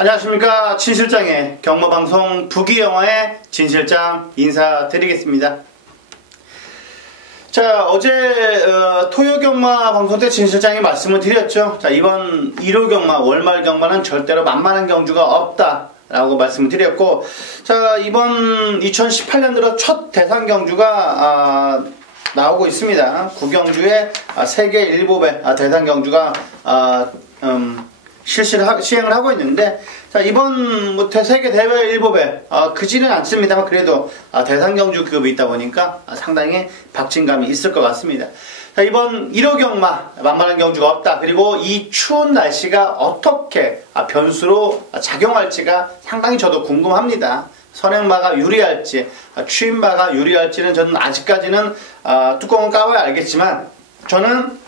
안녕하십니까. 진실장의 경마방송 부기영화의 진실장 인사드리겠습니다. 자, 어제 토요경마 방송 때 진실장이 말씀을 드렸죠. 자, 이번 1호 경마, 월말 경마는 절대로 만만한 경주가 없다 라고 말씀을 드렸고, 자, 이번 2018년 들어 첫 대상 경주가 나오고 있습니다. 9경주에 세계 7배 대상 경주가 시행을 하고 있는데, 자, 이번 세계 대회 일보배 크지는 않습니다만 그래도 대상 경주 급이 있다 보니까 상당히 박진감이 있을 것 같습니다. 자, 이번 1호 경마 만만한 경주가 없다. 그리고 이 추운 날씨가 어떻게 변수로 작용할지가 상당히 저도 궁금합니다. 선행마가 유리할지 추임마가 유리할지는 저는 아직까지는 뚜껑을 까봐야 알겠지만, 저는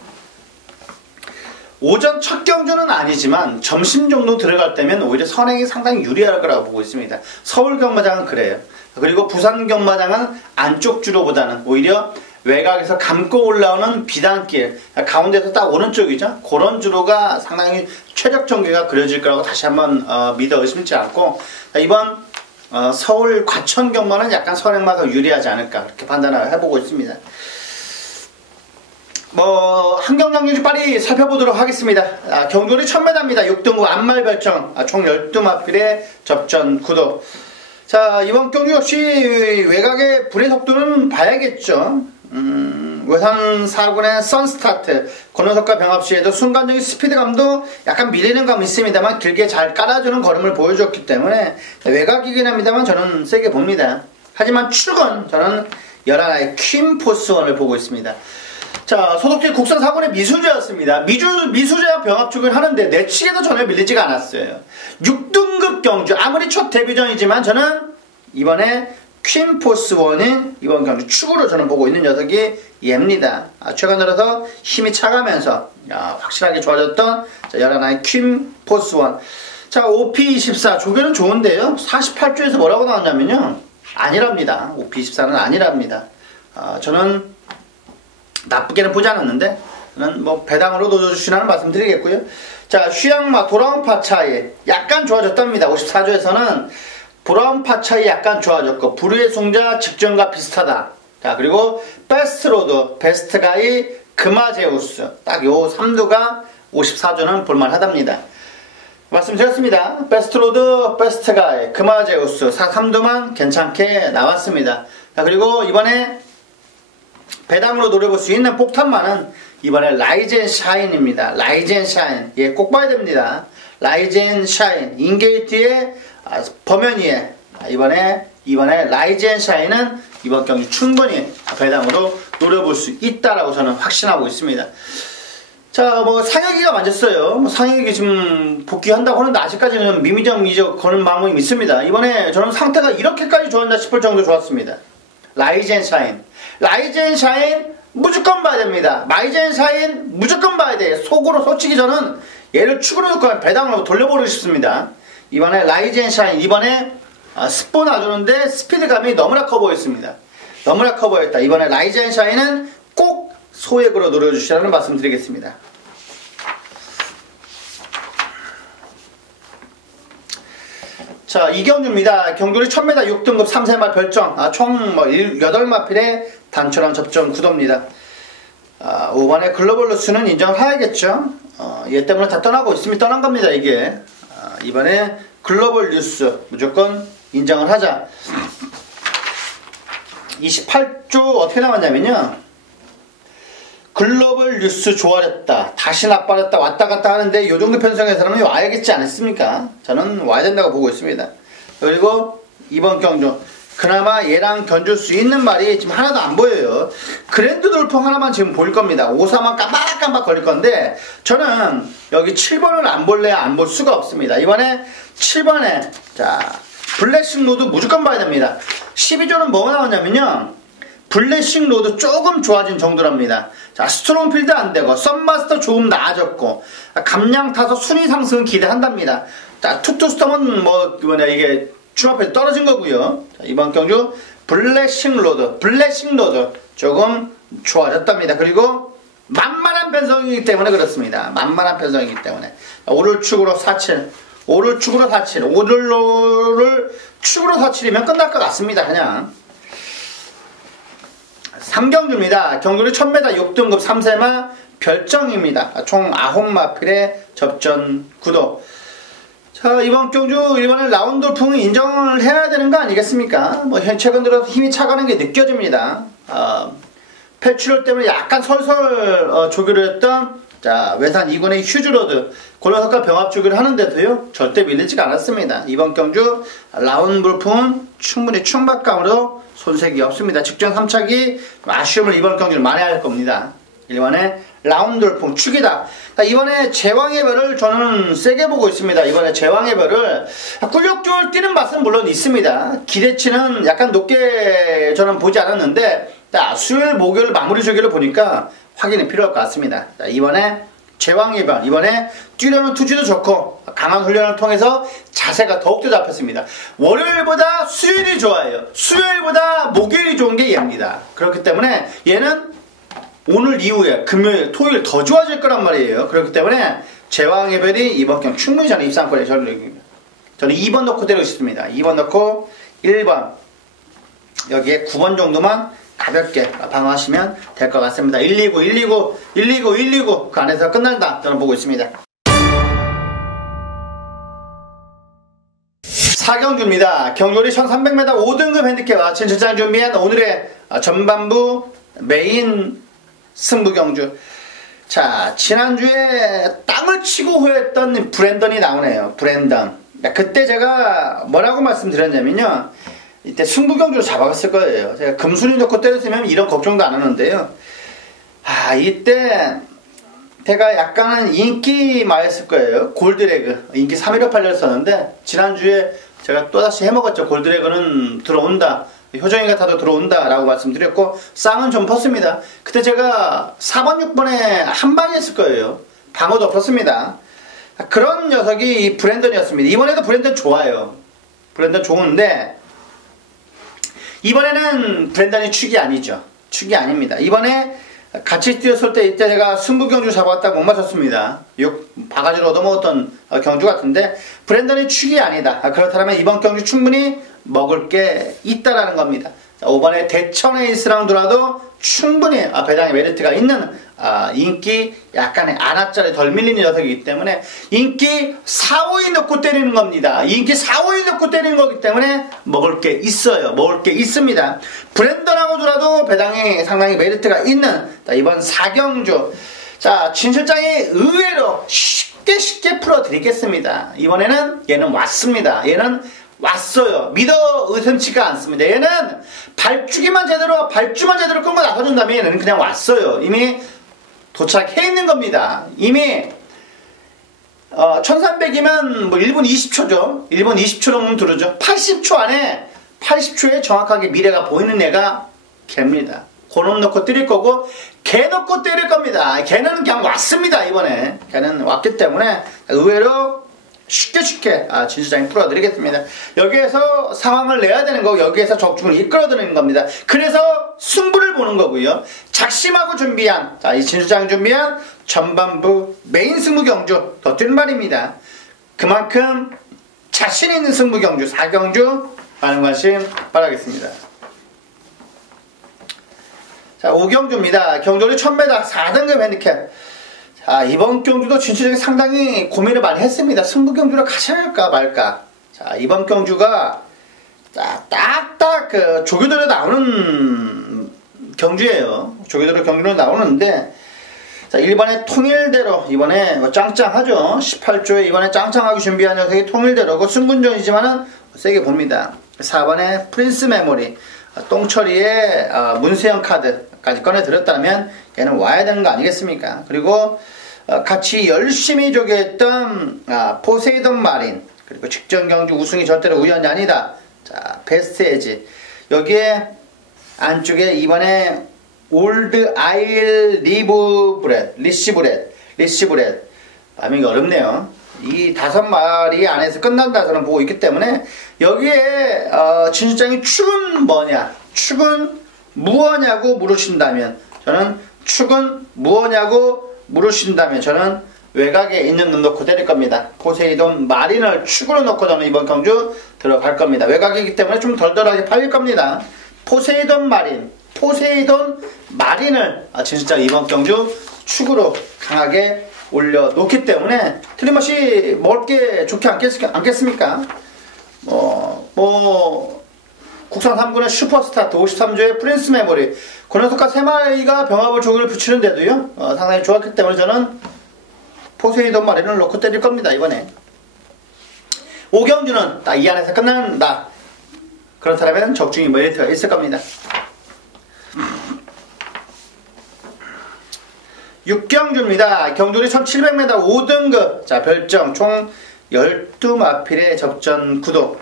오전 첫 경주는 아니지만 점심 정도 들어갈 때면 오히려 선행이 상당히 유리할 거라고 보고 있습니다. 서울 경마장은 그래요. 그리고 부산 경마장은 안쪽 주로보다는 오히려 외곽에서 감고 올라오는 비단길, 가운데서 딱 오른쪽이죠. 그런 주로가 상당히 최적 전개가 그려질 거라고 다시 한번 믿어 의심치 않고, 이번 서울 과천 경마는 약간 선행마가 유리하지 않을까 그렇게 판단을 해보고 있습니다. 한경장경주 빨리 살펴보도록 하겠습니다. 경주리 1000m입니다. 6등급 안말별정, 총 12마필의 접전 구도. 자, 이번 경주 역시 외곽의 불의 속도는 봐야겠죠. 외산 4군의 선스타트, 권호석과 병합 시에도 순간적인 스피드감도 약간 밀리는 감이 있습니다만 길게 잘 깔아주는 걸음을 보여줬기 때문에 외곽이긴 합니다만 저는 세게 봅니다. 하지만 출근, 저는 11화의 퀸포스원을 보고 있습니다. 자, 소속지 국산 4군의 미수제였습니다. 미수제와 병합축을 하는데 내치게도 전혀 밀리지가 않았어요. 6등급 경주, 아무리 첫 데뷔전이지만 저는 이번에 퀸포스원인 이번 경주 축으로 저는 보고 있는 녀석이 얘입니다. 최근 들어서 힘이 차가면서 확실하게 좋아졌던 11화의 퀸포스원. 자, OP24 조교는 좋은데요. 48조에서 뭐라고 나왔냐면요, 아니랍니다. OP24는 아니랍니다. 저는 나쁘게는 보지 않았는데, 저는 배당으로 넣어주시라는 말씀 드리겠고요. 자, 휴양마 돌아온파 차이 약간 좋아졌답니다. 54조에서는 돌아온파 차이 약간 좋아졌고, 불의의 송자 직전과 비슷하다. 자, 그리고 베스트로드, 베스트가이, 금화제우스, 딱 요 3두가 54조는 볼만하답니다. 말씀드렸습니다. 베스트로드, 베스트가이, 금화제우스 3두만 괜찮게 나왔습니다. 자, 그리고 이번에 배당으로 노려볼 수 있는 폭탄만은 이번에 라이젠 샤인입니다. 라이젠 샤인. 예, 꼭 봐야 됩니다. 라이젠 샤인. 인게이트의 범연 위에 이번에 라이젠 샤인은 이번 경기 충분히 배당으로 노려볼 수 있다라고 저는 확신하고 있습니다. 자, 상혁이가 맞았어요. 상혁이 지금 복귀한다고 하는데 아직까지는 미미적 거는 마음이 있습니다. 이번에 저는 상태가 이렇게까지 좋았나 싶을 정도로 좋았습니다. 라이젠 샤인. 라이젠 샤인 무조건 봐야 됩니다. 라이젠 샤인 무조건 봐야 돼. 속으로 솔직히 저는 얘를 축으로 놓고 배당으로 돌려보고 싶습니다. 이번에 라이젠 샤인, 이번에 스포 놔주는데 스피드감이 너무나 커 보였습니다. 너무나 커 보였다. 이번에 라이젠 샤인은 꼭 소액으로 노려주시라는 말씀 드리겠습니다. 자, 이경주입니다. 경주리 1000m 6등급 3세말 별정, 총 8마필의 단촐한 접전 구도입니다. 5번의 글로벌 루스는 인정을 해야겠죠. 얘 때문에 다 떠나고 있으면 떠난 겁니다, 이게. 이번에 글로벌 뉴스 무조건 인정을 하자. 28조 어떻게 나왔냐면요, 글로벌 뉴스 좋아졌다, 다시 나빠졌다, 왔다 갔다 하는데 요 정도 편성에서는 와야겠지 않습니까? 저는 와야 된다고 보고 있습니다. 그리고 이번 경주 그나마 얘랑 견줄 수 있는 말이 지금 하나도 안 보여요. 그랜드 돌풍 하나만 지금 보일 겁니다. 5사만 깜박깜박 걸릴 건데, 저는 여기 7번을 안 볼래야 안 볼 수가 없습니다. 이번에 7번에 블래싱 로드 무조건 봐야 됩니다. 12조는 뭐가 나왔냐면요, 블래싱 로드 조금 좋아진 정도랍니다. 자, 스트롱필드 안 되고 썬마스터 조금 나아졌고, 감량 타서 순위 상승은 기대한답니다. 자, 투투스톰은 이게 춤앞에 떨어진 거고요. 자, 이번 경주 블래싱 로드 조금 좋아졌답니다. 그리고 만만한 변성이기 때문에 그렇습니다. 만만한 변성이기 때문에 오를 축으로 47, 5를 축으로 47, 5를 축으로 47이면 끝날 것 같습니다. 그냥 3경주입니다. 경주는 1000m 6등급 3세마 별정입니다. 총 9마필의 접전 구도. 자, 이번 경주 이번에 라운드풍 인정을 해야 되는 거 아니겠습니까? 뭐 최근 들어서 힘이 차가는 게 느껴집니다. 폐출혈 때문에 약간 설설 조기를 했던 자, 외산 2군의 휴즈로드 골반석과 병합 조기를 하는데도요 절대 밀리지가 않았습니다. 이번 경주 라운드풍은 충분히 충박감으로 손색이 없습니다. 직전 3차기 아쉬움을 이번 경주를 많이 할 겁니다. 이번에 라운드풍 축이다. 이번에 제왕의 별을 저는 세게 보고 있습니다. 이번에 제왕의 별을 꿀역줄 뛰는 맛은 물론 있습니다. 기대치는 약간 높게 저는 보지 않았는데 수요일 목요일 마무리 주기를 보니까 확인이 필요할 것 같습니다. 이번에 제왕의 별, 이번에 뛰려는 투지도 좋고 강한 훈련을 통해서 자세가 더욱더 잡혔습니다. 월요일보다 수요일이 좋아요. 수요일보다 목요일이 좋은 게 얘입니다. 그렇기 때문에 얘는 오늘 이후에 금요일, 토요일 더 좋아질 거란 말이에요. 그렇기 때문에 제왕의 별이 이번 경 충분히 저는 입상권에 저는 2번 넣고 때리고 싶습니다. 2번 넣고 1번 여기에 9번 정도만 가볍게 방어하시면 될 것 같습니다. 129, 129, 129, 129 그 안에서 끝난다 저는 보고 있습니다. 4경주입니다. 경주리 1300m 5등급 핸디캡 진출장 준비한 오늘의 전반부 메인 승부 경주. 자, 지난주에 땅을 치고 후회했던 브랜던이 나오네요. 브랜던. 그때 제가 뭐라고 말씀드렸냐면요. 이때 승부 경주를 잡아갔을 거예요. 제가 금순위 넣고 때렸으면 이런 걱정도 안 하는데요. 이때 제가 약간은 인기 많았을 거예요. 골드레그. 인기 3위로 팔렸었는데 지난주에 제가 또다시 해먹었죠. 골드레그는 들어온다. 효정이 같아도 들어온다 라고 말씀드렸고 쌍은 좀 펐습니다. 그때 제가 4번 6번에 한 방에 했을 거예요. 방어도 없었습니다. 그런 녀석이 이 브랜던이었습니다. 이번에도 브랜던 좋아요. 브랜던 좋은데 이번에는 브랜던이 축이 아니죠. 축이 아닙니다. 이번에 같이 뛰었을 때 이때 제가 승부 경주 잡았다고 못 맞췄습니다. 바가지로 얻어먹었던 경주 같은데 브랜던이 축이 아니다. 그렇다면 이번 경주 충분히 먹을 게 있다라는 겁니다. 자, 5번에 대천에 있으랑더라도 충분히 배당의 메리트가 있는 인기 약간의 안압자리 덜 밀리는 녀석이기 때문에 인기 4, 5위 넣고 때리는 겁니다. 인기 4, 5위 넣고 때리는 거기 때문에 먹을 게 있어요. 먹을 게 있습니다. 브랜던하고더라도 배당이 상당히 메리트가 있는 자, 이번 4경주. 자, 진실장이 의외로 쉽게 풀어드리겠습니다. 이번에는 얘는 왔습니다. 얘는 왔어요. 믿어 의심치가 않습니다. 얘는 발주만 제대로 끌고 나서준다면 얘는 그냥 왔어요. 이미 도착해 있는 겁니다. 이미 1300이면 뭐 1분 20초죠. 1분 20초 정도 들어죠. 80초 안에 80초에 정확하게 미래가 보이는 애가 걔입니다. 고놈 넣고 때릴 거고 개 넣고 때릴 겁니다. 걔는 그냥 왔습니다. 이번에 걔는 왔기 때문에 의외로 쉽게 진수장이 풀어드리겠습니다. 여기에서 상황을 내야 되는 거고 여기에서 적중을 이끌어드리는 겁니다. 그래서 승부를 보는 거고요. 작심하고 준비한 이 진수장이 준비한 전반부 메인 승부 경주 더 뛸 말입니다. 그만큼 자신 있는 승부 경주 4경주 많은 관심 바라겠습니다. 자, 5경주입니다. 경주는 1000m 4등급 핸디캡. 자, 이번 경주도 진출장이 상당히 고민을 많이 했습니다. 승부 경주를 가셔야 할까 말까. 자, 이번 경주가 딱딱 조교대로 나오는 경주예요. 조교대로 경주로 나오는데 자, 1번에 통일대로 이번에 짱짱하죠. 18조에 이번에 짱짱하게 준비한 녀석이 통일대로고 승군전이지만은 세게 봅니다. 4번에 프린스 메모리 똥처리에 문세영 카드까지 꺼내들었다면 얘는 와야 되는 거 아니겠습니까? 그리고 같이 열심히 조교했던 포세이돈 마린 그리고 직전 경주 우승이 절대로 우연이 아니다. 자, 베스트 에지 여기에 안쪽에 이번에 올드 아일 리시브렛 발음이 어렵네요. 이 5마리 안에서 끝난다 저는 보고 있기 때문에 여기에 진수장이 축은 뭐냐 축은 무엇냐고 물으신다면 저는 축은 무엇냐고 물으신다면 저는 외곽에 있는 놈 놓고 때릴 겁니다. 포세이돈 마린을 축으로 놓고 저는 이번 경주 들어갈 겁니다. 외곽이기 때문에 좀 덜덜하게 팔릴 겁니다. 포세이돈 마린을 진짜 이번 경주 축으로 강하게 올려놓기 때문에 틀림없이 먹을 게 좋지 않겠습니까? 국산 3군의 슈퍼스타트 53조의 프린스 메모리 그 녀석과 3마리가 병합을 조기를 붙이는데도요 상당히 좋았기 때문에 저는 포세이돈 마린을 놓고 때릴 겁니다. 이번에 5경주는 딱 이 안에서 끝난다. 그런 사람에는 적중이 메리트가 있을 겁니다. 6경주입니다. 경주리 1700m 5등급 자 별정 총 12마필의 접전 구도.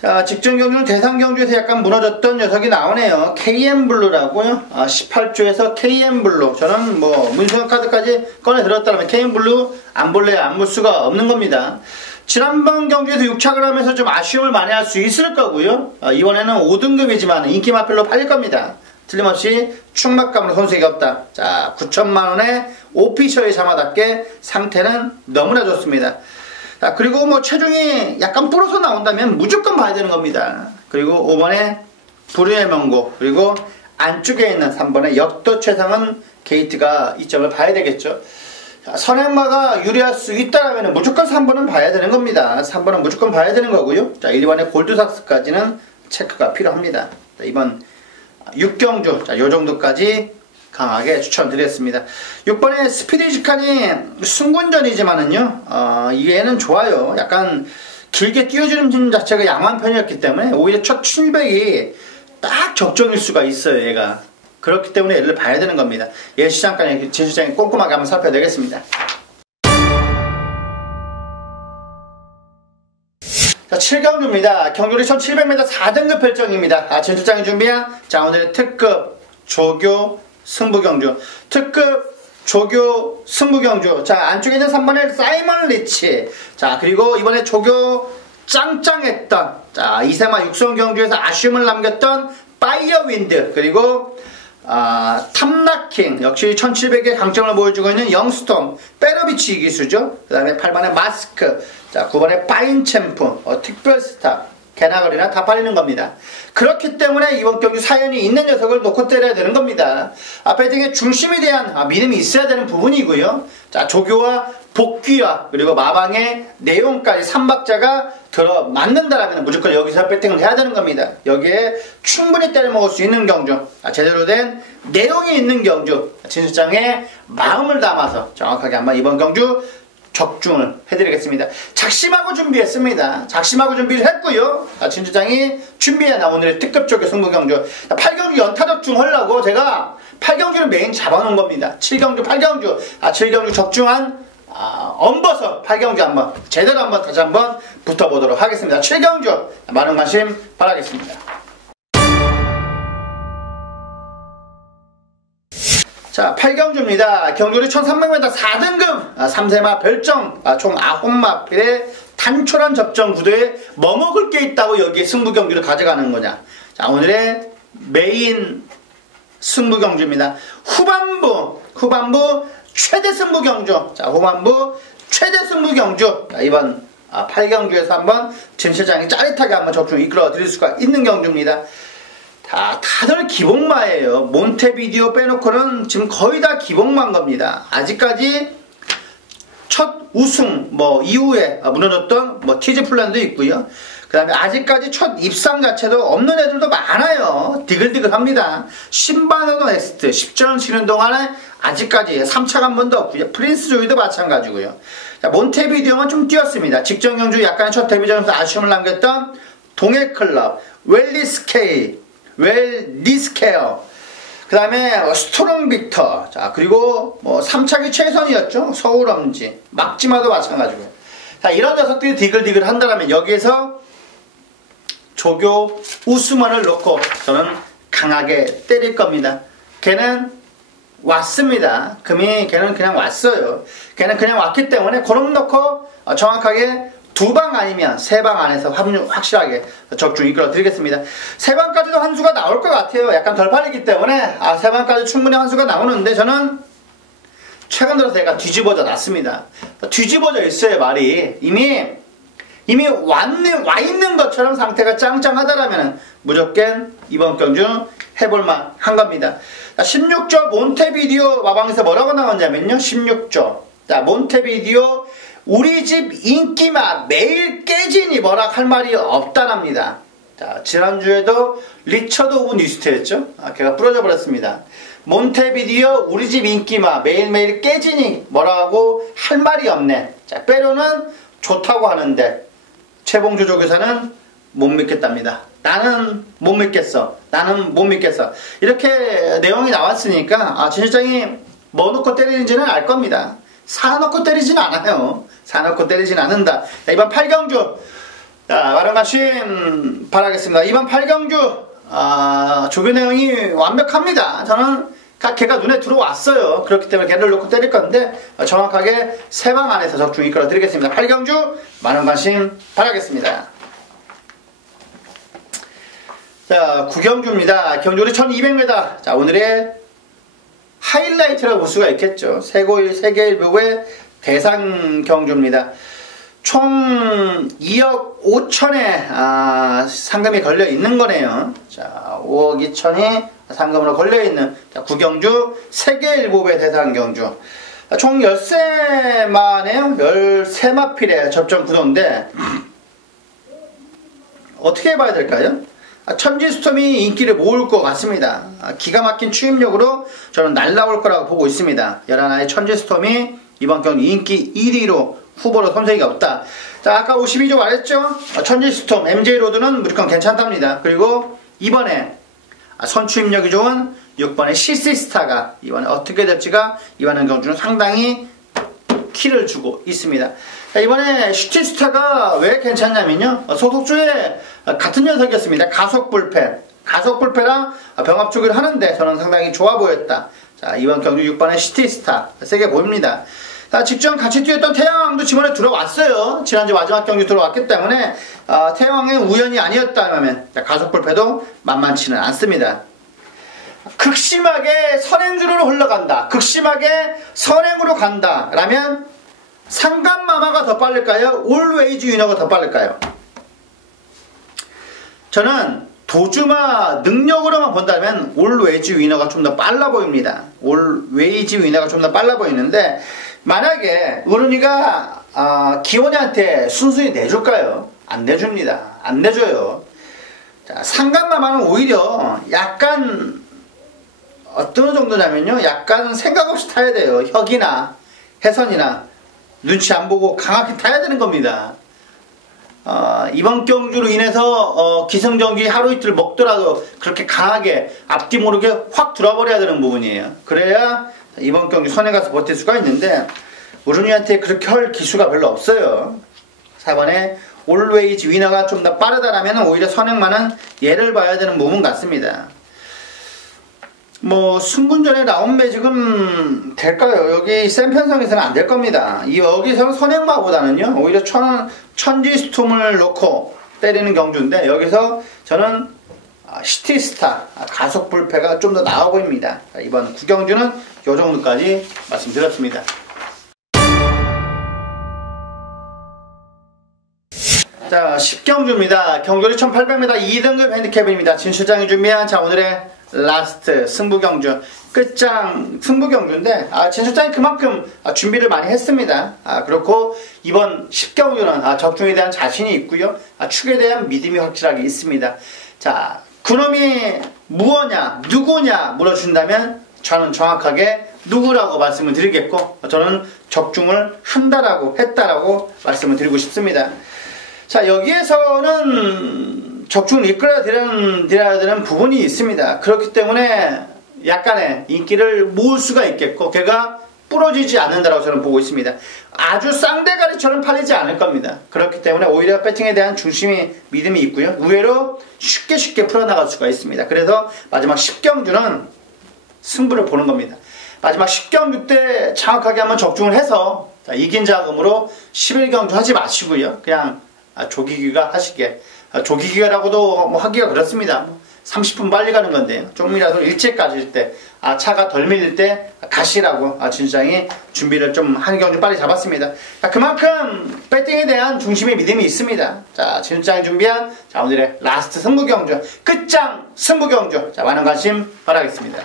자 직전 경주는 대상 경주에서 약간 무너졌던 녀석이 나오네요. KM블루라고요. 18조에서 KM블루 저는 문수영 카드까지 꺼내 들었다면 KM블루 안 볼래야 안 볼 수가 없는 겁니다. 지난번 경주에서 6착을 하면서 좀 아쉬움을 많이 할 수 있을 거고요. 이번에는 5등급이지만 인기 마필로 팔릴 겁니다. 틀림없이 충막감으로 손색이 없다. 자 9천만원의 오피셜의 자마답게 상태는 너무나 좋습니다. 자 그리고 체중이 약간 불어서 나온다면 무조건 봐야 되는 겁니다. 그리고 5번에 불의의 명고 그리고 안쪽에 있는 3번의 역도 최상은 게이트가 이점을 봐야 되겠죠. 자, 선행마가 유리할 수 있다라면 무조건 3번은 봐야 되는 겁니다. 3번은 무조건 봐야 되는 거고요. 자 1번의 골드삭스까지는 체크가 필요합니다. 자, 이번 6경주 자 요정도까지 강하게 추천드렸습니다. 6번의 스피디지칸이 승군전이지만은요 이게는 좋아요. 약간 길게 뛰어주는 진 자체가 양호한 편이었기 때문에 오히려 첫 700이 딱 적정일 수가 있어요. 얘가 그렇기 때문에 얘를 봐야 되는 겁니다. 얘 시장까지 진시장에 꼼꼼하게 한번 살펴야되겠습니다. 자 7경주입니다. 경주리 1700m 4등급 별정입니다. 진실장이 준비한 자 오늘의 특급 조교 승부경주 특급 조교 승부경주 자 안쪽에 있는 3번의 사이먼 리치 자 그리고 이번에 조교 짱짱했던 자 이세마 육성 경주에서 아쉬움을 남겼던 파이어윈드 그리고 탐나킹 역시 1700의 강점을 보여주고 있는 영스톰 페러비치 기수죠. 그 다음에 8번의 마스크 자 9번의 파인챔프 특별스타 개나거리나 다 팔리는 겁니다. 그렇기 때문에 이번 경주 사연이 있는 녀석을 놓고 때려야 되는 겁니다. 배팅의 중심에 대한 믿음이 있어야 되는 부분이고요. 자 조교와 복귀와 그리고 마방의 내용까지 3박자가 들어맞는다라면 무조건 여기서 배팅을 해야 되는 겁니다. 여기에 충분히 때려먹을 수 있는 경주 제대로 된 내용이 있는 경주 진실장의 마음을 담아서 정확하게 한번 이번 경주 적중을 해드리겠습니다. 작심하고 준비했습니다. 작심하고 준비를 했고요. 진주장이 준비해놔 오늘의 특급 쪽의 승부경주 8경주 연타 적중하려고 제가 8경주를 메인 잡아놓은 겁니다. 7경주 8경주 7경주 적중한 엄버서 8경주 한번 제대로 한번 다시 한번 붙어보도록 하겠습니다. 7경주 많은 관심 바라겠습니다. 자 8경주입니다. 경주리 1300m 4등급 3세마 별정 총 9마필의 단촐한 접전 구도에 뭐 먹을 게 있다고 여기에 승부경주를 가져가는 거냐. 자 오늘의 메인 승부경주입니다. 후반부 최대 승부경주 자 후반부 최대 승부경주 이번 8경주에서 한번 진 실장이 짜릿하게 한번 적중 이끌어 드릴 수가 있는 경주입니다. 다들 기복마예요. 몬테비디오 빼놓고는 지금 거의 다 기복마인 겁니다. 아직까지 첫 우승 이후에 무너졌던 티즈 플랜도 있고요. 그 다음에 아직까지 첫 입상 자체도 없는 애들도 많아요. 디글디글합니다. 신바나도 넥스트 10전 치는 동안에 아직까지 3차가 한 번도 없고요. 프린스 조이도 마찬가지고요. 자, 몬테비디오만 좀 뛰었습니다. 직전 경주 약간의 첫 데뷔전에서 아쉬움을 남겼던 동해클럽 웰리스케어 그 다음에 스트롱 빅터 자 그리고 3차기 최선이었죠. 서울엄지 막지마도 마찬가지고요. 자 이런 녀석들이 디글디글 한다면 여기에서 조교 우스만을 놓고 저는 강하게 때릴 겁니다. 걔는 왔습니다. 걔는 그냥 왔어요. 걔는 그냥 왔기 때문에 그럼 놓고 정확하게 2방 아니면 3방 안에서 확실하게 적중 이끌어 드리겠습니다. 3방까지도 한 수가 나올 것 같아요. 약간 덜 팔리기 때문에 3방까지 충분히 한 수가 나오는데 저는 최근 들어서 얘가 뒤집어져 놨습니다. 뒤집어져 있어요, 말이. 이미 와 있는 것처럼 상태가 짱짱하다라면 무조건 이번 경주 해볼만 한 겁니다. 16조 몬테비디오 마방에서 뭐라고 나왔냐면요. 16조. 자, 몬테비디오 우리 집 인기맛 매일 깨지니 뭐라 할 말이 없다랍니다. 자, 지난주에도 리처드 오브 뉴스트였죠. 걔가 부러져 버렸습니다. 몬테비디오 우리 집 인기맛 매일매일 깨지니 뭐라고 할 말이 없네. 자, 빼로는 좋다고 하는데 최봉주 조교사는 못 믿겠답니다. 나는 못 믿겠어. 나는 못 믿겠어. 이렇게 내용이 나왔으니까 진 실장이 뭐 놓고 때리는지는 알 겁니다. 사 놓고 때리진 않아요. 사 놓고 때리진 않는다. 자, 이번 8경주 많은 관심 바라겠습니다. 이번 8경주 조교 내용이 완벽합니다. 저는 걔가 눈에 들어왔어요. 그렇기 때문에 걔를 놓고 때릴 건데 정확하게 3방 안에서 적중 이끌어 드리겠습니다. 8경주 많은 관심 바라겠습니다. 자, 9경주입니다. 경주리 1200m. 자, 오늘의 하이라이트라고 볼 수가 있겠죠. 세계일보의 대상 경주입니다. 총 2억 5천에 상금이 걸려 있는 거네요. 자, 5억 2천이 상금으로 걸려 있는 9경주 세계일보의 대상 경주. 총 13마네요. 13마필의 접전 구도인데 어떻게 봐야 될까요? 천지스톰이 인기를 모을 것 같습니다. 기가 막힌 추임력으로 저는 날라올 거라고 보고 있습니다. 11화의 천지스톰이 이번 경기 인기 1위로 후보로 손색이 없다. 자, 아까 52조 말했죠? 천지스톰, MJ로드는 무조건 괜찮답니다. 그리고 이번에 선추임력이 좋은 6번의 시시스타가 이번에 어떻게 될지가 이번 경주는 상당히 키를 주고 있습니다. 자, 이번에 시티스타가 왜 괜찮냐면요. 소속주에 같은 녀석이었습니다. 가속불패랑 병합주기를 하는데 저는 상당히 좋아 보였다. 자, 이번 경주 6번의 시티스타 세게 보입니다. 자, 직전 같이 뛰었던 태양왕도 지번에 들어왔어요. 지난주 마지막 경기 들어왔기 때문에 태양왕의 우연이 아니었다면 가속불패도 만만치는 않습니다. 극심하게 선행주로 흘러간다. 극심하게 선행으로 간다. 라면 상감마마가 더 빠를까요? 올웨이즈 위너가 더 빠를까요? 저는 도주마 능력으로만 본다면 올웨이즈 위너가 좀 더 빨라 보입니다. 올웨이즈 위너가 좀 더 빨라 보이는데 만약에 우른이가 기원이한테 순순히 내줄까요? 안 내줍니다. 안 내줘요. 자, 상감마마는 오히려 약간 어떤 정도냐면요. 약간 생각 없이 타야 돼요. 혁이나 해선이나 눈치 안 보고 강하게 타야 되는 겁니다. 이번 경주로 인해서 기승전결이 하루 이틀 먹더라도 그렇게 강하게 앞뒤 모르게 확 들어버려야 되는 부분이에요. 그래야 이번 경주 선에 가서 버틸 수가 있는데 우른이한테 그렇게 할 기수가 별로 없어요. 4번에 올웨이즈 위너가 좀 더 빠르다라면 오히려 선행만은 예를 봐야 되는 부분 같습니다. 뭐 승분전에 라운 매직은 될까요? 여기 센 편성에서는 안 될 겁니다. 여기서 선행마보다는요 오히려 천지스톰을 놓고 때리는 경주인데 여기서 저는 시티스타 가속불패가 좀 더 나아 보입니다. 이번 9경주는 이 정도까지 말씀드렸습니다. 자, 10경주입니다. 경주리 1800m 2등급 핸디캡입니다. 진실장이 준비한 오늘의 라스트 승부경주 끝장 승부경주인데 진실장이 그만큼 준비를 많이 했습니다. 그렇고 이번 10경주는 적중에 대한 자신이 있고요. 축에 대한 믿음이 확실하게 있습니다. 자, 그놈이 무엇냐 누구냐 물어준다면 저는 정확하게 누구라고 말씀을 드리겠고 저는 적중을 했다라고 말씀을 드리고 싶습니다. 자, 여기에서는 적중을 이끌어야 되는 부분이 있습니다. 그렇기 때문에 약간의 인기를 모을 수가 있겠고 걔가 부러지지 않는다라고 저는 보고 있습니다. 아주 쌍대가리처럼 팔리지 않을 겁니다. 그렇기 때문에 오히려 배팅에 대한 믿음이 있고요. 의외로 쉽게 풀어나갈 수가 있습니다. 그래서 마지막 10경주는 승부를 보는 겁니다. 마지막 10경주 때 정확하게 한번 적중을 해서 이긴 자금으로 11경주 하지 마시고요. 그냥 조기기가 하시게. 조기기라고도 뭐 하기가 그렇습니다. 30분 빨리 가는 건데 조금이라도 일찍 가실 때 차가 덜 밀릴 때 가시라고 진주장이 준비를 좀 한 경주 빨리 잡았습니다. 그만큼 배팅에 대한 중심의 믿음이 있습니다. 자, 진주장이 준비한 오늘의 라스트 승부 경주, 끝장 승부 경주, 많은 관심 바라겠습니다.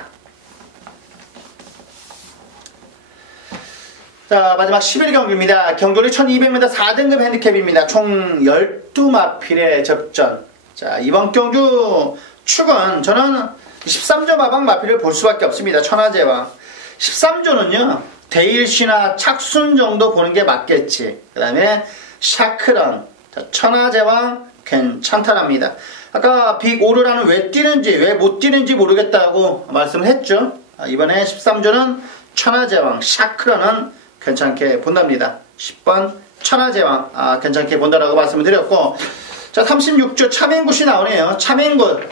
자, 마지막 11경주입니다. 경돌이 1200m 4등급 핸디캡입니다. 총 12마필의 접전. 자, 이번 경주 축은 저는 13조 마방 마필을 볼 수밖에 없습니다. 천하제왕 13조는요 데일시나 착순 정도 보는 게 맞겠지. 그 다음에 샤크런. 자, 천하제왕 괜찮다랍니다. 아까 빅오르라는 왜 뛰는지 왜 못 뛰는지 모르겠다고 말씀을 했죠. 이번에 13조는 천하제왕, 샤크런은 괜찮게 본답니다. 10번 천하제왕 괜찮게 본다라고 말씀을 드렸고, 자, 36조 차맹굿이 나오네요. 차맹굿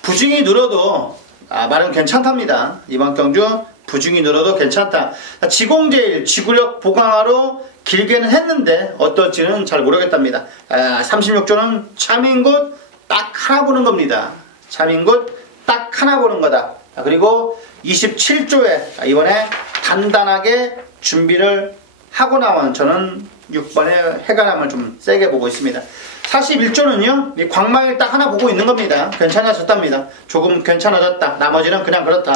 부중이 늘어도 말은 괜찮답니다. 이번 경주 부중이 늘어도 괜찮다. 지공제일 지구력 보강화로 길게는 했는데 어떨지는 잘 모르겠답니다. 36조는 차맹굿 딱 하나 보는 겁니다. 차맹굿 딱 하나 보는 거다. 그리고 27조에 이번에 단단하게 준비를 하고 나온 저는 6번의 해가람을 좀 세게 보고 있습니다. 41조는요 광마일 딱 하나 보고 있는 겁니다. 괜찮아졌답니다. 조금 괜찮아졌다. 나머지는 그냥 그렇다.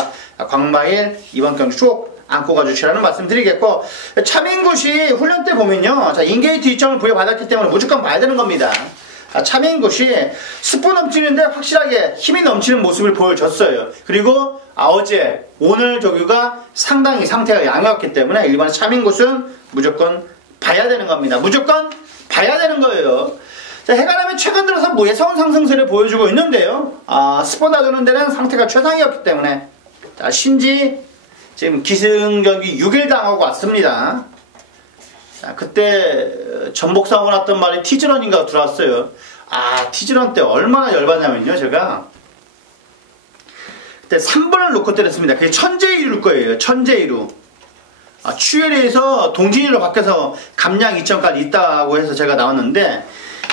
광마일 이번 경주 쭉 안고 가주시라는 말씀 드리겠고, 차맹굿이 훈련 때 보면요 인게이트 2점을 부여받았기 때문에 무조건 봐야 되는 겁니다. 차맹굿이 스포 넘치는데 확실하게 힘이 넘치는 모습을 보여줬어요. 그리고 어제 오늘 조교가 상당히 상태가 양호했기 때문에 일본의 차맹굿은 무조건 봐야 되는 겁니다. 무조건 봐야 되는 거예요. 자, 해가람이 최근 들어서 예선 상승세를 보여주고 있는데요. 스포 놔두는 데는 상태가 최상이었기 때문에 자, 신지 지금 기승전기 6일 당하고 왔습니다. 자, 그때 전복사고 났던 말이 티즈런인가 들어왔어요. 티즈런 때 얼마나 열받냐면요, 제가 그때 3번을 놓고 때렸습니다. 그게 천재이루일 거예요. 천재이루. 추엘에서 동진이로 바뀌어서 감량 2점까지 있다고 해서 제가 나왔는데,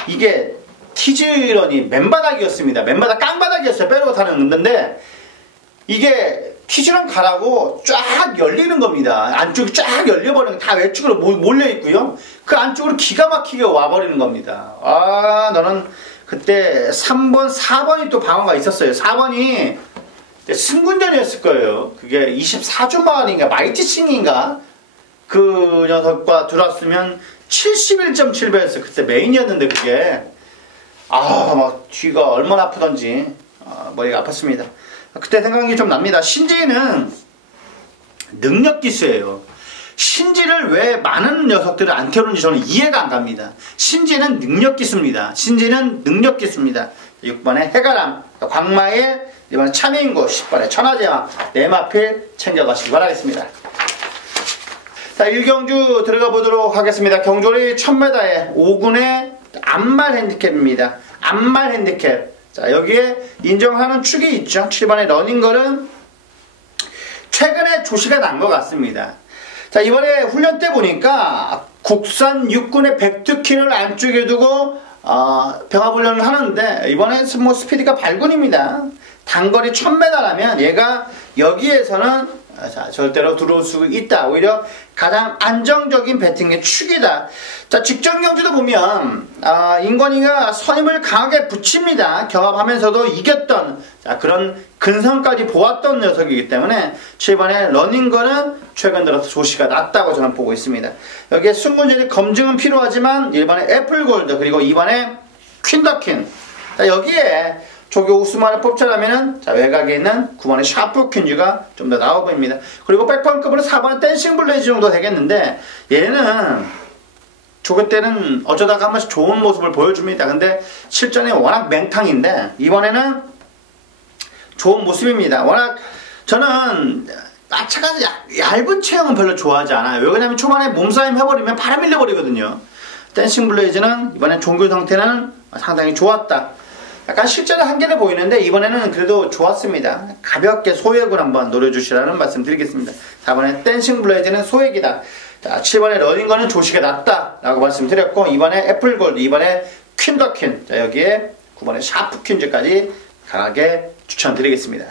이게 티즈런이 맨바닥이었습니다. 맨바닥 깡바닥이었어요. 빼놓고 타는 건데, 이게 티즈런 가라고 쫙 열리는 겁니다. 안쪽이 쫙 열려버리는, 다 외측으로 몰려있고요. 그 안쪽으로 기가 막히게 와버리는 겁니다. 너는 그때 3번, 4번이 또 방어가 있었어요. 4번이 승군전이었을 거예요. 그게 24주 만인가, 마이티칭인가? 그 녀석과 들어왔으면 71.7배였어요. 그때 메인이었는데 그게. 막 뒤가 얼마나 아프던지, 머리가 아팠습니다. 그때 생각이 좀 납니다. 신지는 능력기수예요. 신지를 왜 많은 녀석들을 안 태우는지 저는 이해가 안 갑니다. 신지는 능력기수입니다. 신지는 능력기수입니다. 6번에 해가람, 광마일, 이번에 차맹굿, 10번에 천하제왕, 네마필 챙겨가시기 바라겠습니다. 자, 1경주 들어가 보도록 하겠습니다. 경졸이 1000m에 5군의 암말 핸디캡입니다. 암말 핸디캡. 자, 여기에 인정하는 축이 있죠. 7번의 러닝걸은 최근에 조시가 난 것 같습니다. 자, 이번에 훈련 때 보니까 국산 육군의 백두킨을 안쪽에 두고 병합훈련을 하는데, 이번에 뭐 스피드가 8군입니다. 단거리 1000m라면 얘가 여기에서는 절대로 들어올 수 있다. 오히려 가장 안정적인 배팅의 축이다. 자, 직전 경주도 보면 인권이가 선임을 강하게 붙입니다. 경합하면서도 이겼던 그런 근성까지 보았던 녀석이기 때문에 7번의 러닝건은 최근 들어서 조시가 낮다고 저는 보고 있습니다. 여기에 승군전이 검증은 필요하지만 1번의 애플골드, 그리고 2번의 퀸더퀸. 자, 여기에 조교 우스만을 뽑자라면은 외곽에 있는 9번의 샤프 퀸즈가 좀 더 나와 보입니다. 그리고 백펀급으로 4번의 댄싱 블레이즈 정도 되겠는데, 얘는 조교 때는 어쩌다가 한 번씩 좋은 모습을 보여줍니다. 근데 실전에 워낙 맹탕인데 이번에는 좋은 모습입니다. 워낙 저는 마차가 얇은 체형은 별로 좋아하지 않아요. 왜냐면 초반에 몸싸움 해버리면 바람 밀려버리거든요. 댄싱 블레이즈는 이번에 종교 상태는 상당히 좋았다. 약간 실전의 한계를 보이는데 이번에는 그래도 좋았습니다. 가볍게 소액을 한번 노려주시라는 말씀 드리겠습니다. 4번에 댄싱 블레이즈는 소액이다. 자, 7번에 러닝건은 조식에 낫다라고 말씀드렸고, 이번에 애플골드, 이번에 퀸더퀸, 자, 여기에 9번에 샤프퀸즈까지 강하게 추천드리겠습니다.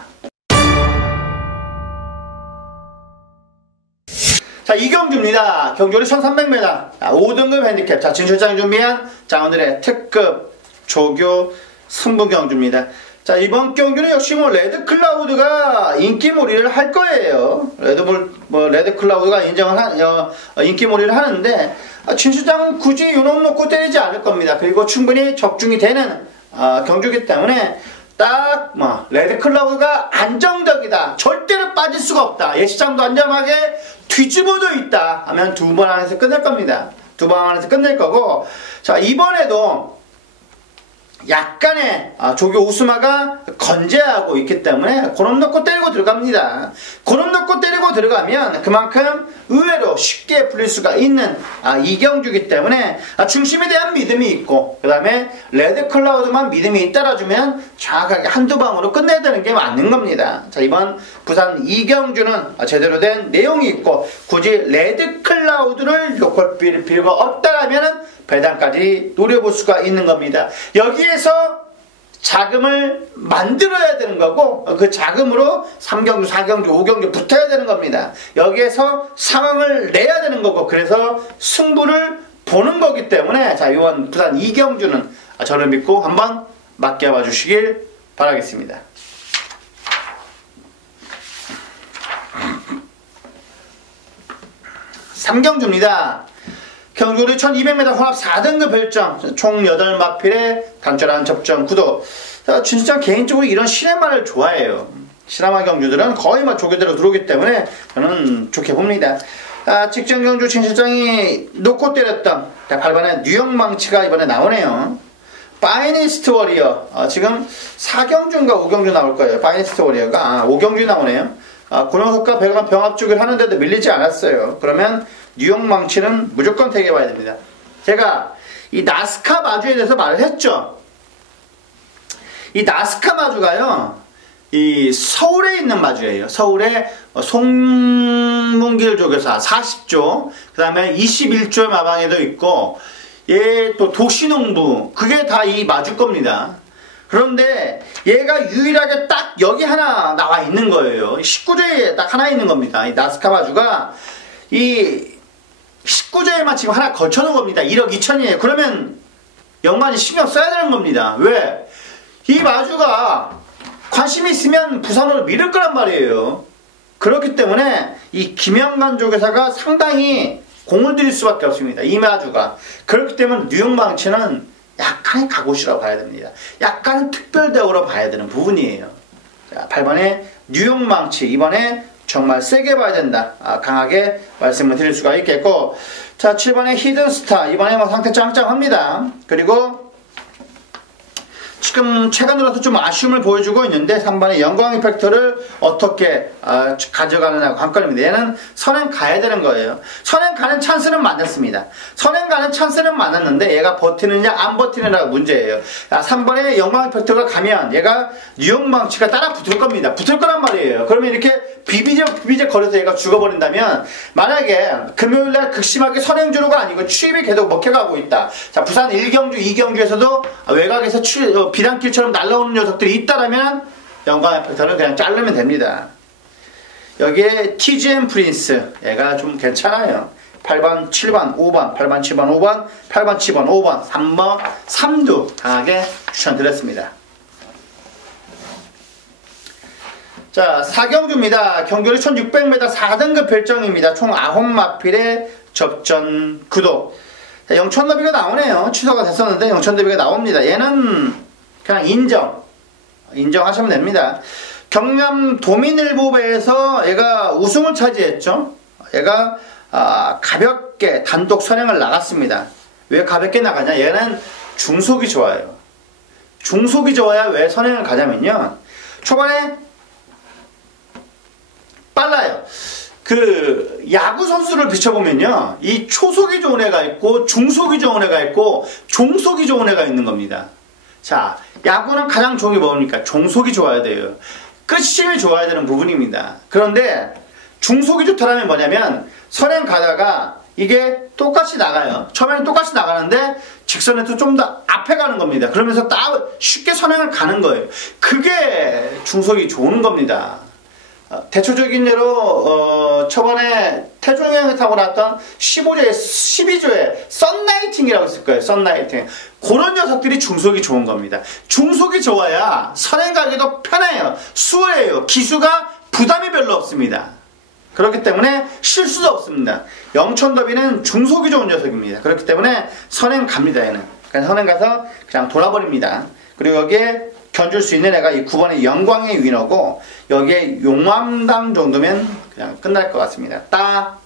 자, 이경주입니다. 경주는 1300m, 5등급 핸디캡. 자, 진출장이 준비한 자, 오늘의 특급 조교 승부 경주입니다. 자, 이번 경주는 역시 레드 클라우드가 인기몰이를 할 거예요. 레드 클라우드가 인기몰이를 하는데, 진출장은 굳이 요놈 놓고 때리지 않을 겁니다. 그리고 충분히 적중이 되는 경주이기 때문에 딱 레드 클라우드가 안정적이다, 절대로 빠질 수가 없다, 예시장도 안전하게 뒤집어져 있다 하면 2번 안에서 끝낼 겁니다. 2번 안에서 끝낼 거고, 자, 이번에도 약간의 조교 우스마가 건재하고 있기 때문에 그놈 넣고 때리고 들어갑니다. 그놈 넣고 때리고 들어가면 그만큼 의외로 쉽게 풀릴 수가 있는 이경주이기 때문에 중심에 대한 믿음이 있고, 그 다음에 레드 클라우드만 믿음이 따라주면 정확하게 한두 방으로 끝내야 되는 게 맞는 겁니다. 자, 이번 부산 이경주는 제대로 된 내용이 있고, 굳이 레드 클라우드를 욕할 필요가 없다라면 배당까지 노려볼 수가 있는 겁니다. 여기에서 자금을 만들어야 되는 거고, 그 자금으로 3경주, 4경주, 5경주 붙어야 되는 겁니다. 여기에서 상황을 내야 되는 거고, 그래서 승부를 보는 거기 때문에, 자, 이번 부산 2경주는 저를 믿고 한번 맡겨봐 주시길 바라겠습니다. 3경주입니다. 경주리 1200m 혼합 4등급 별점, 총 8마필의 간절한 접전 구도. 진짜 개인적으로 이런 시내마를 좋아해요. 시내마 경주들은 거의 조교대로 들어오기 때문에 저는 좋게 봅니다. 직전 경주 진실장이 놓고 때렸던 8번의 뉴욕 망치가 이번에 나오네요. 파이니스트 워리어, 지금 4경주인가 5경주 나올 거예요. 파이니스트 워리어가 5경주 나오네요. 고령석과 배관 병합 쪽을 하는데도 밀리지 않았어요. 그러면 뉴욕 망치는 무조건 대기해봐야 됩니다. 제가 이 나스카 마주에 대해서 말을 했죠. 이 나스카 마주가요, 이 서울에 있는 마주예요. 서울에 송문길 조교사 40조, 그 다음에 21조 마방에도 있고, 또 도시농부, 그게 다 이 마주 겁니다. 그런데 얘가 유일하게 딱 여기 하나 나와 있는 거예요. 19조에 딱 하나 있는 겁니다. 이 나스카 마주가 이 19조에만 지금 하나 걸쳐놓은 겁니다. 1억 2천이에요. 그러면 연관이 신경 써야 되는 겁니다. 왜? 이 마주가 관심이 있으면 부산으로 밀을 거란 말이에요. 그렇기 때문에 이 김영관 조교사가 상당히 공을 들일 수밖에 없습니다. 이 마주가. 그렇기 때문에 뉴욕 망치는 약간의 각오시라고 봐야 됩니다. 약간은 특별대우로 봐야 되는 부분이에요. 자, 8번에 뉴욕 망치, 이번에 정말 세게 봐야 된다, 강하게 말씀을 드릴 수가 있겠고, 자, 7번에 히든스타, 이번에 상태 짱짱합니다. 그리고 지금 최근 들어서 좀 아쉬움을 보여주고 있는데, 3번의 영광 이펙터를 어떻게 가져가느냐가 관건입니다. 얘는 선행 가야 되는 거예요. 선행 가는 찬스는 많았습니다. 선행 가는 찬스는 많았는데 얘가 버티느냐 안 버티느냐가 문제예요. 3번의 영광 이펙터가 가면 얘가 뉴욕 망치가 따라 붙을 겁니다. 붙을 거란 말이에요. 그러면 이렇게 비비적 거려서 얘가 죽어버린다면, 만약에 금요일날 극심하게 선행주로가 아니고 추입이 계속 먹혀가고 있다. 자, 부산 1경주, 2경주에서도 외곽에서 비단길처럼 날라오는 녀석들이 있다라면 영광 에펙터는 그냥 자르면 됩니다. 여기에 TGM 프린스, 얘가 좀 괜찮아요. 8번, 7번, 5번, 8번, 7번, 5번, 8번, 7번, 5번, 3번, 3두 강하게 추천드렸습니다. 자, 4경주입니다. 경주리 1600m 4등급 별정입니다. 총 9마필의 접전 구도. 영천더비가 나오네요. 취소가 됐었는데 영천더비가 나옵니다. 얘는 그냥 인정하시면 됩니다. 경남 도민일보배에서 얘가 우승을 차지했죠. 얘가 가볍게 단독 선행을 나갔습니다. 왜 가볍게 나가냐? 얘는 중속이 좋아요. 중속이 좋아야 왜 선행을 가냐면요, 초반에 빨라요. 그 야구 선수를 비춰보면요, 이 초속이 좋은 애가 있고 중속이 좋은 애가 있고 종속이 좋은 애가 있는 겁니다. 자, 야구는 가장 좋은 게 뭡니까? 종속이 좋아야 돼요. 끝심이 좋아야 되는 부분입니다. 그런데 중속이 좋다라면 뭐냐면 선행 가다가 이게 똑같이 나가요. 처음에는 똑같이 나가는데 직선에서 좀 더 앞에 가는 겁니다. 그러면서 딱 쉽게 선행을 가는 거예요. 그게 중속이 좋은 겁니다. 대초적인 예로 저번에 태종여행을 타고 나왔던 15조에 12조에 썬라이팅이라고 있을 거예요. 썬라이팅. 그런 녀석들이 중속이 좋은 겁니다. 중속이 좋아야 선행 가기도 편해요. 수월해요. 기수가 부담이 별로 없습니다. 그렇기 때문에 실수도 없습니다. 영천더비는 중속이 좋은 녀석입니다. 그렇기 때문에 선행 갑니다. 얘는. 그냥 선행 가서 그냥 돌아버립니다. 그리고 여기에 견줄 수 있는 애가 이 9번의 영광의 위너고 여기에 용암당 정도면 그냥 끝날 것 같습니다. 딱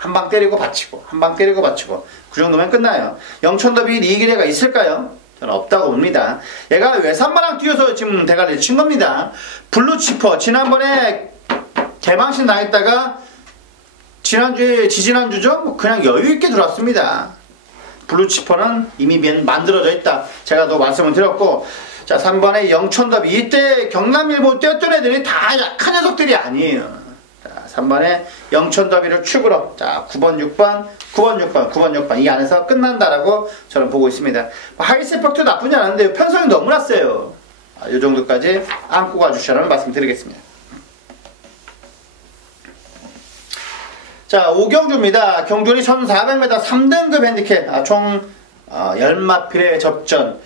한 방 때리고 받치고 한 방 때리고 받치고 그 정도면 끝나요. 영천더비 이길 애가 있을까요? 저는 없다고 봅니다. 얘가 외산마랑 뛰어서 지금 대가리를 친 겁니다. 블루치퍼 지난번에 개방신 나있다가 지난주에 지지난주죠? 뭐 그냥 여유있게 들어왔습니다. 블루치퍼는 이미 만들어져 있다. 제가 또 말씀을 드렸고, 자 3번에 영천더비 이때 경남일보 뛰었던 애들이 다 약한 녀석들이 아니에요. 자 3번에 영천더비를 축으로 자 9번 6번 9번 6번 9번 6번 이 안에서 끝난다라고 저는 보고 있습니다. 하이스펙도 나쁘지 않은데 편성이 너무나 세요. 이 정도까지 안고 가주시라는 말씀 드리겠습니다. 자, 오경주입니다. 경준이 1400m 3등급 핸디캡, 총 10마필의 접전.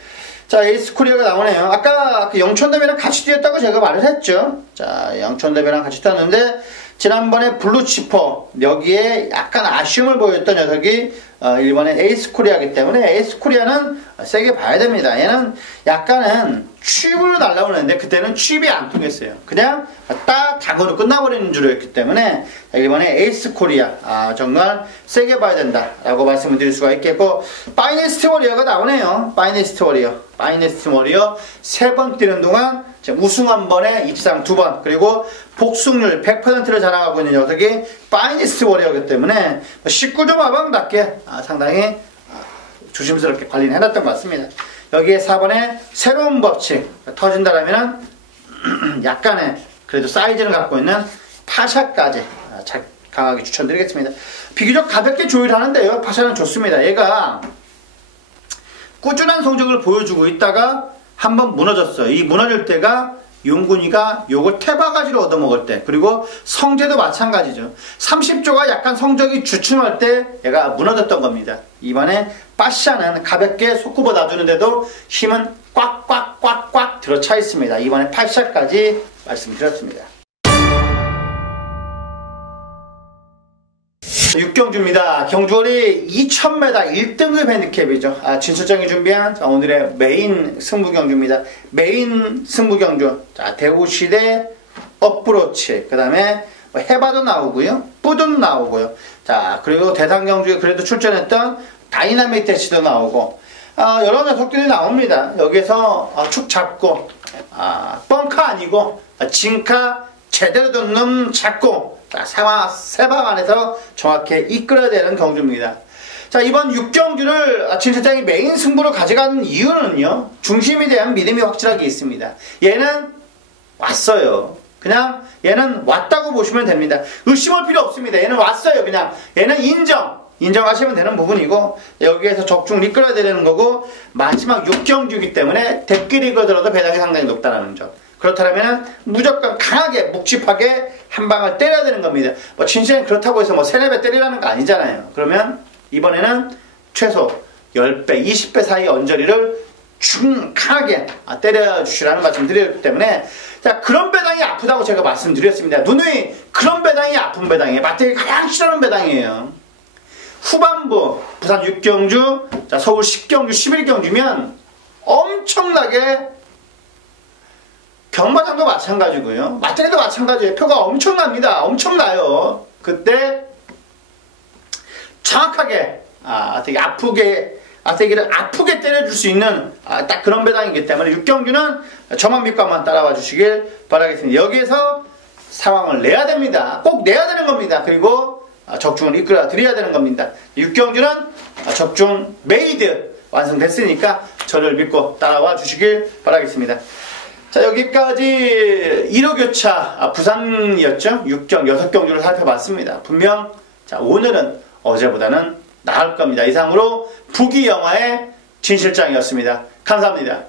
자, 에이스코리아가 나오네요. 아까 그 영천더비랑 같이 뛰었다고 제가 말을 했죠. 자, 영천더비랑 같이 뛰었는데, 지난번에 블루치퍼, 여기에 약간 아쉬움을 보였던 녀석이 일본의 에이스코리아이기 때문에 에이스코리아는 세게 봐야 됩니다. 얘는 약간은 취입으로 날라오는데 그때는 취입이 안 통했어요. 그냥 딱 당으로 끝나버리는 줄이었기 때문에 일본의 에이스코리아 정말 세게 봐야 된다라고 말씀을 드릴 수가 있겠고, 파이네스트 워리어가 나오네요. 파이네스트 워리어 3번 뛰는 동안 우승 한 번에 입상 2번 그리고 복승률 100%를 자랑하고 있는 녀석이 파이니스트 워리어이기 때문에 19점 하방답게 상당히 조심스럽게 관리를 해놨던 것 같습니다. 여기에 4번에 새로운 법칙 터진다라면 약간의 그래도 사이즈를 갖고 있는 파샤까지 강하게 추천드리겠습니다. 비교적 가볍게 조율하는데요. 파샤는 좋습니다. 얘가 꾸준한 성적을 보여주고 있다가 한번 무너졌어요. 이 무너질 때가 용군이가 요걸 태바가지로 얻어먹을 때, 그리고 성재도 마찬가지죠. 30조가 약간 성적이 주춤할 때 얘가 무너졌던 겁니다. 이번에 파샤는 가볍게 속구보 놔주는데도 힘은 꽉꽉꽉꽉 들어차 있습니다. 이번에 파샤까지 말씀드렸습니다. 육경주입니다. 경주월이 2000m 1등급 핸디캡이죠. 진철장이 준비한 오늘의 메인 승부경주입니다. 메인 승부경주. 자, 대구시대 어프로치. 그 다음에 해바도 나오고요. 뿌도 나오고요. 자, 그리고 대상경주에 그래도 출전했던 다이나믹 대시도 나오고, 여러 녀석들이 나옵니다. 여기서 축 잡고, 뻥카 아니고, 진카 제대로 된 놈 잡고, 세방 안에서 정확히 이끌어야 되는 경주입니다. 자, 이번 6경주를 진철장이 메인 승부로 가져가는 이유는요, 중심에 대한 믿음이 확실하게 있습니다. 얘는 왔어요. 그냥 얘는 왔다고 보시면 됩니다. 의심할 필요 없습니다. 얘는 왔어요. 그냥 얘는 인정하시면 되는 부분이고, 여기에서 적중을 이끌어야 되는 거고, 마지막 6경주이기 때문에 댓글이 읽어들어도 배당이 상당히 높다는 점. 그렇다면 무조건 강하게 묵직하게 한 방을 때려야 되는 겁니다. 뭐 진실은 그렇다고 해서 뭐 3-4배 때리라는 거 아니잖아요. 그러면 이번에는 최소 10배, 20배 사이 언저리를 강하게 때려주시라는 말씀 드렸기 때문에, 자, 그런 배당이 아프다고 제가 말씀드렸습니다. 누누이 그런 배당이 아픈 배당이에요. 마태가 가장 싫어하는 배당이에요. 후반부 부산 6경주, 자, 서울 10경주, 11경주면 엄청나게, 경마장도 마찬가지고요. 마태리도 마찬가지예요. 표가 엄청납니다. 엄청나요. 그때 정확하게 되게 아프게 때려줄 수 있는 딱 그런 배당이기 때문에 6경주는 저만 믿고 한번 따라와 주시길 바라겠습니다. 여기에서 상황을 내야 됩니다. 꼭 내야 되는 겁니다. 그리고 적중을 이끌어 드려야 되는 겁니다. 6경주는 적중 메이드 완성됐으니까 저를 믿고 따라와 주시길 바라겠습니다. 자, 여기까지 1호 교차 부산이었죠. 6경 6경기를 살펴봤습니다. 분명 자, 오늘은 어제보다는 나을 겁니다. 이상으로 부기영화의 진실장이었습니다. 감사합니다.